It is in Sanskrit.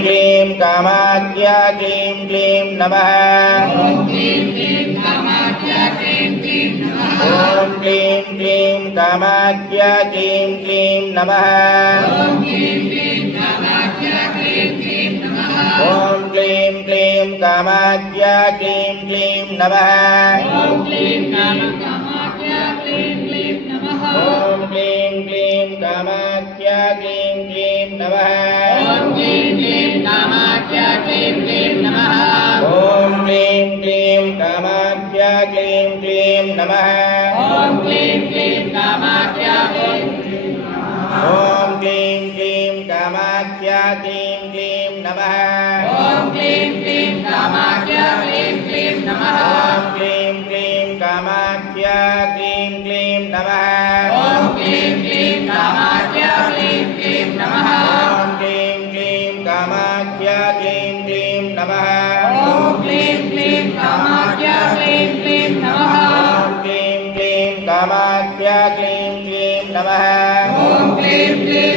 क्लीं कामाख्या क्लीं क्लीं नमः। ॐ क्लीं क्लीं कामाख्या क्लीं क्लीं नमः। ॐ क्लीं क्लीं कामाख्या क्लीं क्लीं नमः। ॐ क्लीं क्लीं कामाख्या क्लीं क्लीं नमः। ॐ क्लीं क्लीं कामाख्या क्लीं क्लीं नमः। ॐ क्लीं कामाख्या क्लीं क्लीं नमः। ॐ क्लीं क्लीं कामाख्या क्लीं क्लीं नमः। ॐ क्लीं क्लीं कामाख्या क्लीं क्लीं नमः। ॐ क्लीं क्लीं कामाख्या क्लीं क्लीं नमः। ॐ क्लीं क्लीं कामाख्या क्लीं क्लीं नमः। ॐ क्लीं क्लीं कामाख्या क्लीं क्लीं नमः। ॐ क्लीं क्लीं कामाख्या क्लीं क्लीं नमः। ॐ क्लीं क्लीं कामाख्या क्लीं क्लीं नमः। ॐ क्लीं क्लीं कामाख्या क्लीं क्लीं नमः। ॐ क्लीं क्लीं कामाख्या क्लीं क्लीं नमः। ॐ क्लीं क्लीं कामाख्या क्लीं क्लीं नमः। ॐ क्लीं क्लीं कामाख्या क्लीं क्लीं नमः। ॐ क्लीं क्लीं